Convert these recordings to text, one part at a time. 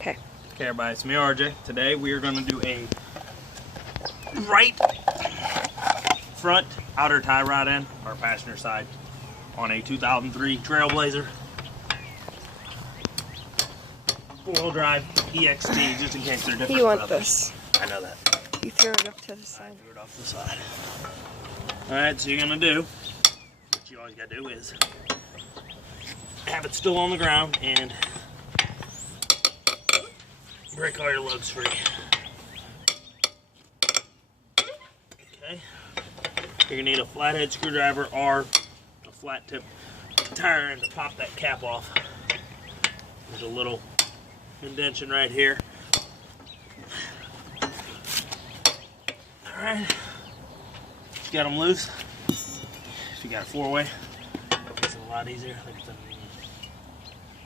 Okay. Okay, everybody, it's me, RJ. Today we are going to do a right front outer tie rod end, our passenger side, on a 2003 Trailblazer. 4-wheel drive EXT, just in case they're different. You want this. I know that. You throw it up to the side. I threw it off the side. Alright, so you're going to do, what you always got to do is have it still on the ground and break all your lugs free. Okay. You're going to need a flathead screwdriver or a flat tip tire end to pop that cap off. There's a little indentation right here. Alright. You got them loose. If you got a 4-way, it's a lot easier. I think it's a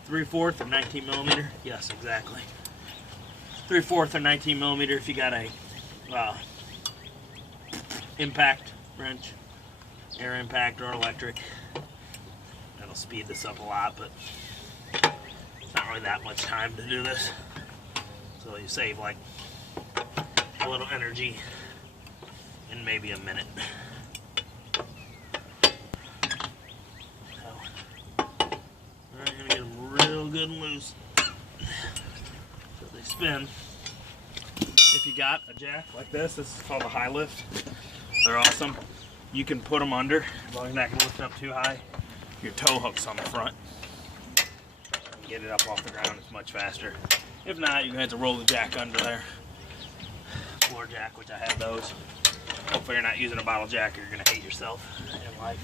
3/4 or 19 millimeter. Yes, exactly. 3/4 or 19 millimeter. If you got a impact wrench, air impact or electric, that'll speed this up a lot, but it's not really that much time to do this. So you save like a little energy in maybe a minute. Alright, I'm gonna get them real good and loose so they spin. If you got a jack like this is called a high lift. They're awesome. You can put them under, as long as you're not gonna lift it up too high. Your tow hook's on the front. And get it up off the ground, it's much faster. If not, you're gonna have to roll the jack under there. Floor jack, which I have those. Hopefully you're not using a bottle jack or you're gonna hate yourself in life.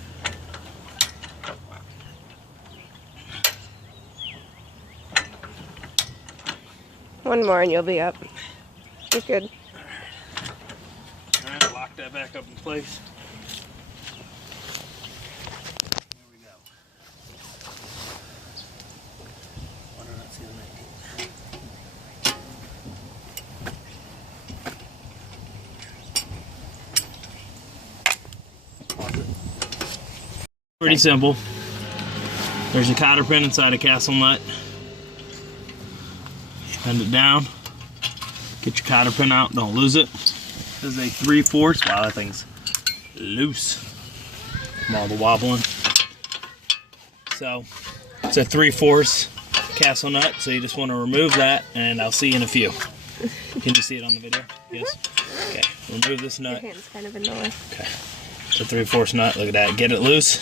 One more and you'll be up. You're good. Alright, lock that back up in place. There we go. Why do I not see the 19? Pretty simple. There's a cotter pin inside a castle nut. Bend it down. Get your cotter pin out. Don't lose it. This is a 3/4. Wow, that thing's loose from all the wobbling. So it's a 3/4 castle nut. So you just want to remove that, and I'll see you in a few. Can you see it on the video? Yes. Okay. Remove this nut. Your hand's kind of in the way. Okay. It's a 3/4 nut. Look at that. Get it loose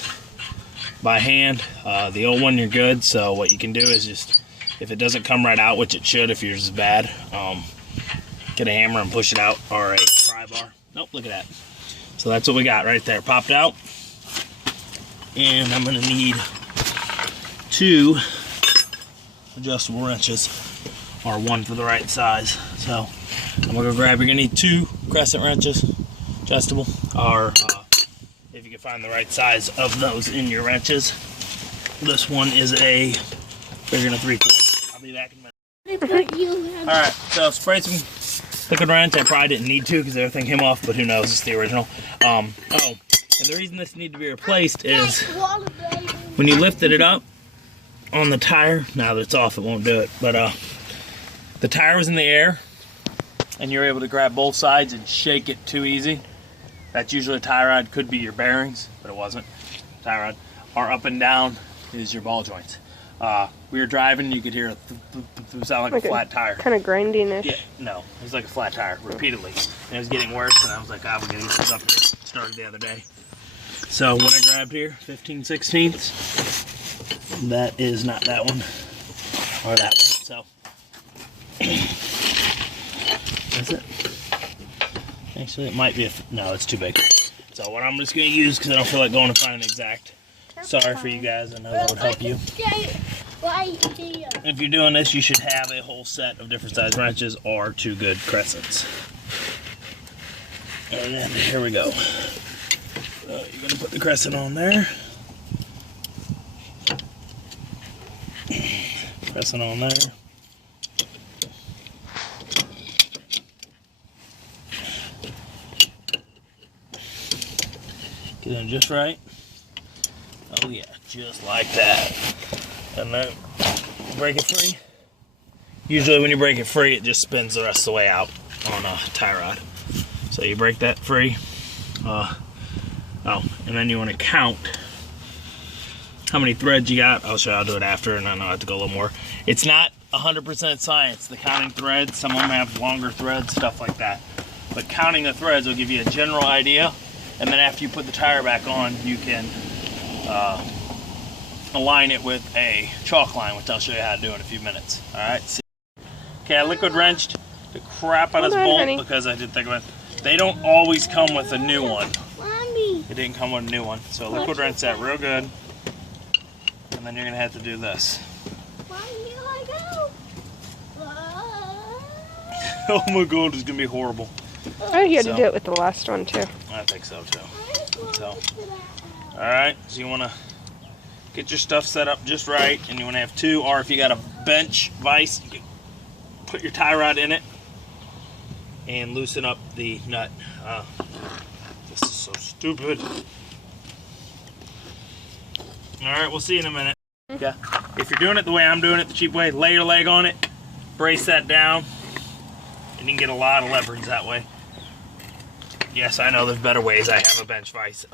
by hand. The old one, you're good. So what you can do is just, if it doesn't come right out, which it should if yours is bad, get a hammer and push it out, or a pry bar. Nope, look at that. So that's what we got right there, popped out. And I'm gonna need 2 adjustable wrenches, or 1 for the right size. So I'm gonna go grab, you're gonna need 2 crescent wrenches, adjustable, or if you can find the right size of those in your wrenches. This one is a bigger than a 3/4. I'll be back in a minute. Alright, so spray some liquid wrench. I probably didn't need to because everything came off, but who knows, it's the original. And the reason this needs to be replaced is when you lifted it up on the tire, now that it's off it won't do it, but the tire was in the air and you're able to grab both sides and shake it too easy. That's usually a tie rod, could be your bearings, but it wasn't. Tie rod. Or up and down is your ball joints. We were driving, you could hear it sound like a flat tire. Kind of grinding-ish. Yeah, no, it was like a flat tire repeatedly. And it was getting worse, and I was like, we gotta get this up here. Started the other day. So what I grabbed here, 15/16. That is not that one, or that one. So is it? Actually, it might be no, it's too big. So what I'm just gonna use, because I don't feel like going to find an exact. Sorry for you guys, I know that would help you. If you're doing this, you should have a whole set of different size wrenches or 2 good crescents. And then here we go. So you're gonna put the crescent on there. Crescent on there. Get in just right. Oh yeah, just like that. And then break it free. Usually when you break it free, it just spins the rest of the way out on a tie rod. So you break that free. And then you want to count how many threads you got. I'll show you, I'll do it after, and then I'll have to go a little more. It's not 100% science, the counting threads. Some of them have longer threads, stuff like that. But counting the threads will give you a general idea. And then after you put the tire back on, you can align it with a chalk line, which I'll show you how to do in a few minutes. All right. See? Okay, I liquid wrenched the crap out of this bolt because I did think about it. They don't always come with a new one. Mommy. It didn't come with a new one. So liquid wrench that real good. And then you're gonna have to do this. Mommy, here I go. Oh my god, it's gonna be horrible. Oh, you had to do it with the last one too. I think so too. So, alright, so you wanna get your stuff set up just right, and you wanna have two, or if you got a bench vise, you can put your tie rod in it and loosen up the nut. This is so stupid. Alright, we'll see you in a minute. Yeah. If you're doing it the way I'm doing it, the cheap way, lay your leg on it, brace that down, and you can get a lot of leverage that way. Yes, I know there's better ways. I have a bench vise.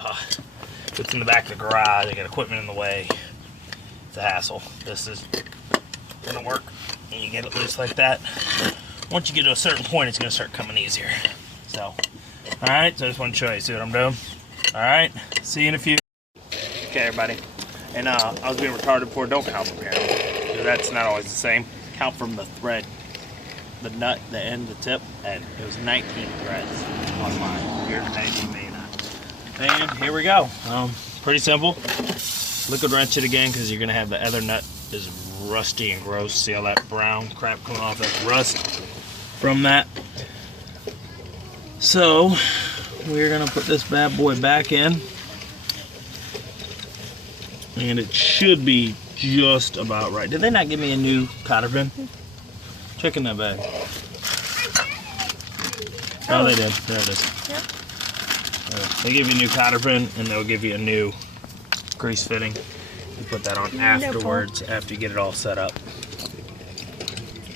It's in the back of the garage. I got equipment in the way. It's a hassle. This is gonna work. And you get it loose like that. Once you get to a certain point, it's gonna start coming easier. So, alright, so I just want to show you. See what I'm doing? Alright, see you in a few. Okay, everybody. And I was being retarded before. Don't count from here. That's not always the same. Count from the thread. The nut, the end, the tip, and it was 19 threads on mine. Yours may not. And here we go. Pretty simple. Liquid wrench it again because you're gonna have the other nut is rusty and gross. See all that brown crap coming off? That's rust from that. So we're gonna put this bad boy back in, and it should be just about right. Did they not give me a new cotter pin? Check in that bag. Oh, they did. There it is. Yep. They give you a new cotter pin, and they'll give you a new grease fitting. You put that on afterwards, after you get it all set up.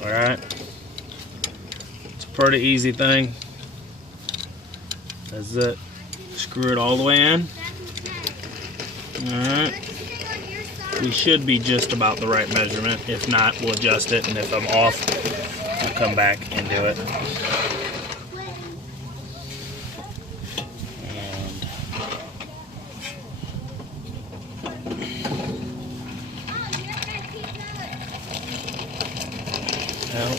Alright. It's a pretty easy thing. That's it. Screw it all the way in. Alright. We should be just about the right measurement. If not, we'll adjust it, and if I'm off, I'll come back and do it. Well,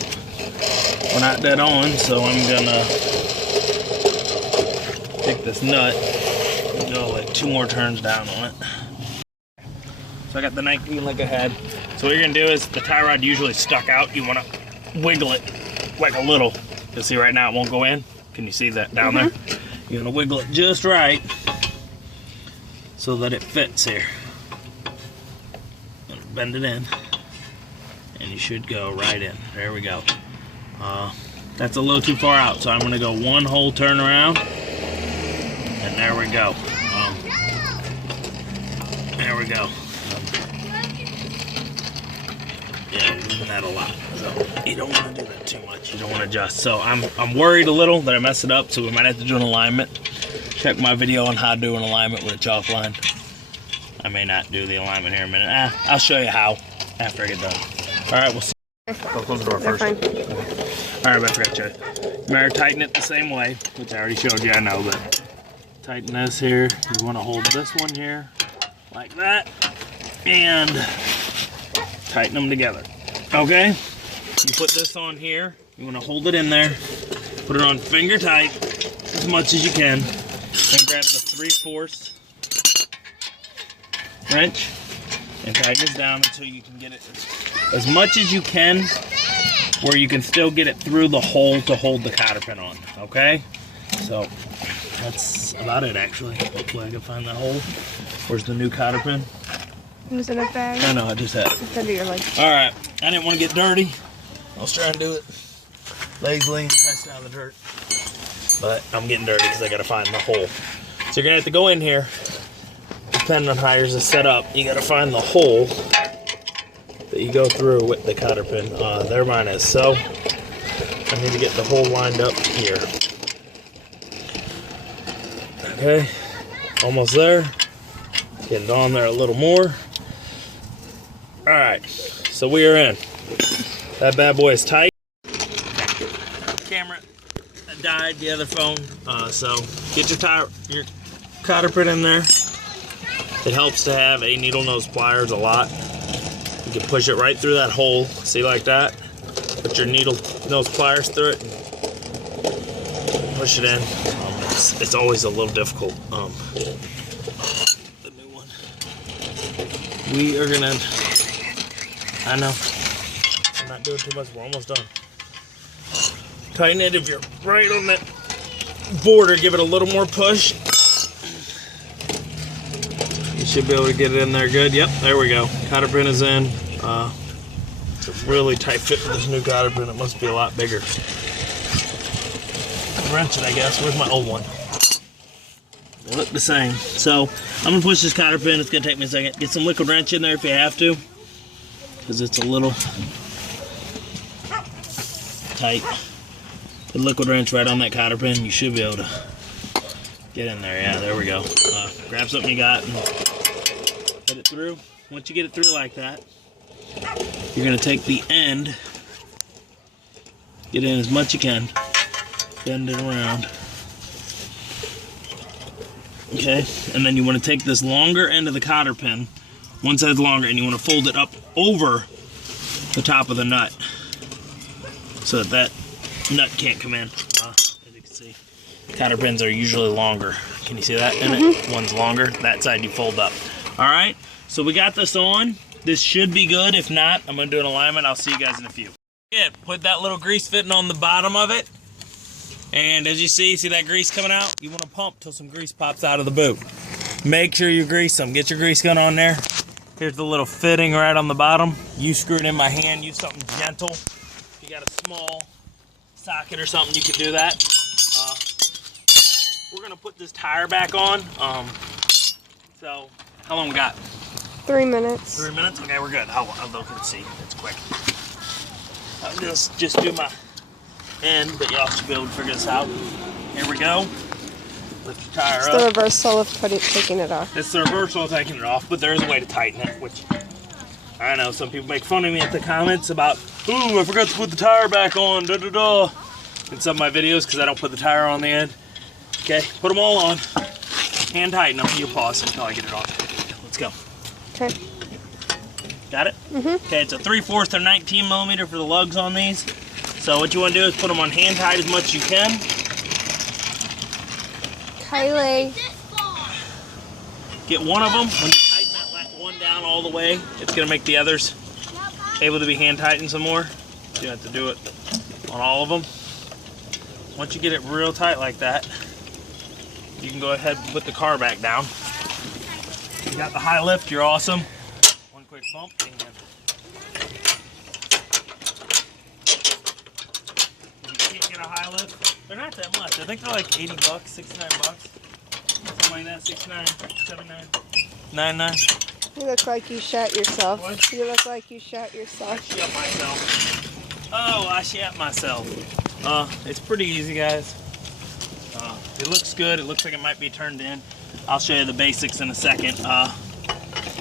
we're not dead on, so I'm gonna take this nut and go like 2 more turns down on it. So I got the 19 like I had. So what you're gonna do is, the tie rod usually stuck out. You wanna wiggle it like a little. You'll see right now it won't go in. Can you see that down there? You're gonna wiggle it just right so that it fits here. Bend it in, and you should go right in. There we go. That's a little too far out, so I'm gonna go 1 whole turn around, and there we go. There we go. Yeah, moving that a lot. So you don't want to do that too much. You don't want to adjust. So I'm worried a little that I messed it up, so we might have to do an alignment. Check my video on how to do an alignment with a chalk line. I may not do the alignment here in a minute. I'll show you how after I get done. Alright, we'll see. Go close the door first. Okay. Alright, but I forgot to show you. Remember, tighten it the same way, which I already showed you, I know, but tighten this here. You want to hold this one here, like that, and tighten them together. Okay? You put this on here. You want to hold it in there. Put it on finger tight as much as you can. Then grab the 3/4 wrench and tighten this down until you can get it as much as you can, where you can still get it through the hole to hold the cotter pin on. Okay? So that's about it, actually. Hopefully I can find that hole. Where's the new cotter pin? It was in a bag. I know, I just had it. It's under your leg. Alright, I didn't want to get dirty. I was trying to do it lazily and press down the dirt. But I'm getting dirty because I got to find the hole. So you're going to have to go in here. Depending on how yours is set up, you got to find the hole that you go through with the cotter pin. There mine is. So I need to get the hole lined up here. Okay, almost there. Get it on there a little more. All right, so we are in. That bad boy is tight. Camera died, the other phone. So get your cotter pin in there. It helps to have a needle nose pliers a lot. You can push it right through that hole, see, like that. Put your needle nose pliers through it and push it in. It's always a little difficult. The new one. We are gonna. I know. I'm not doing too much. We're almost done. Tighten it if you're right on that border. Give it a little more push. You should be able to get it in there good. Yep, there we go. Cotter pin is in. It's a really tight fit for this new cotter pin. It must be a lot bigger. Wrench it, I guess. Where's my old one? They look the same. So I'm gonna push this cotter pin. It's gonna take me a second. Get some liquid wrench in there if you have to, because it's a little tight. Put liquid wrench right on that cotter pin. You should be able to get in there. Yeah, there we go. Grab something you got and get it through. Once you get it through like that, you're gonna take the end, get in as much as you can, bend it around. Okay, and then you want to take this longer end of the cotter pin, one side's longer, and you want to fold it up over the top of the nut so that nut can't come in. As you can see, cotter pins are usually longer. Can you see that in it? One's longer. That side you fold up. All right, so we got this on. This should be good. If not, I'm gonna do an alignment. I'll see you guys in a few. Yeah, put that little grease fitting on the bottom of it. And as you see that grease coming out? You want to pump till some grease pops out of the boot. Make sure you grease them. Get your grease gun on there. Here's the little fitting right on the bottom. You screw it in by hand. Use something gentle. If you got a small socket or something, you can do that. We're gonna put this tire back on. So how long we got? 3 minutes. 3 minutes? Okay, we're good. I'll look and see. It's quick. I'll just do my end, but y'all should be able to figure this out. Here we go. Lift your tire up. It's the reversal of taking it off. It's the reversal of taking it off, but there is a way to tighten it, which I know some people make fun of me at the comments about, ooh, I forgot to put the tire back on, da da da, in some of my videos because I don't put the tire on the end. Okay, put them all on. Hand tighten them. You'll pause until I get it on. Let's go. Okay. Got it? Okay, it's a 3/4 or 19 millimeter for the lugs on these. So what you want to do is put them on hand tight as much as you can. Kylie. Get one of them. When you tighten that one down all the way, it's going to make the others able to be hand tightened some more. So you have to do it on all of them. Once you get it real tight like that, you can go ahead and put the car back down. You got the high lift, you're awesome. One quick bump and you can't get a high lift. They're not that much. I think they're like 80 bucks, 69 bucks. Something like that, 69, 79, 99. You look like you shot yourself. What? You look like you shot yourself. I shot myself. Oh, I shot myself. It's pretty easy, guys. It looks good. It looks like it might be turned in. I'll show you the basics in a second. But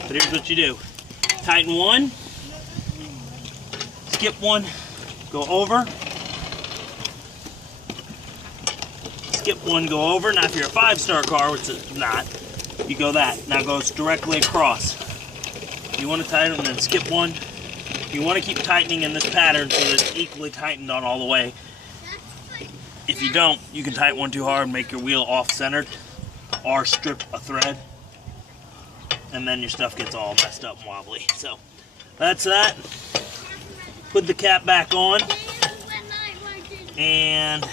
here's what you do. Tighten one. Skip one. Go over. Skip one, go over. Now if you're a 5-star car, which is not, you go that. Now it goes directly across. You want to tighten and then skip one. You want to keep tightening in this pattern so that it's equally tightened on all the way. If you don't, you can tighten one too hard and make your wheel off-centered or strip a thread, and then your stuff gets all messed up and wobbly. So that's that. Put the cap back on, and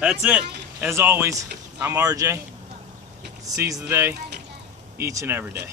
that's it. As always, I'm RJ. Seize the day each and every day.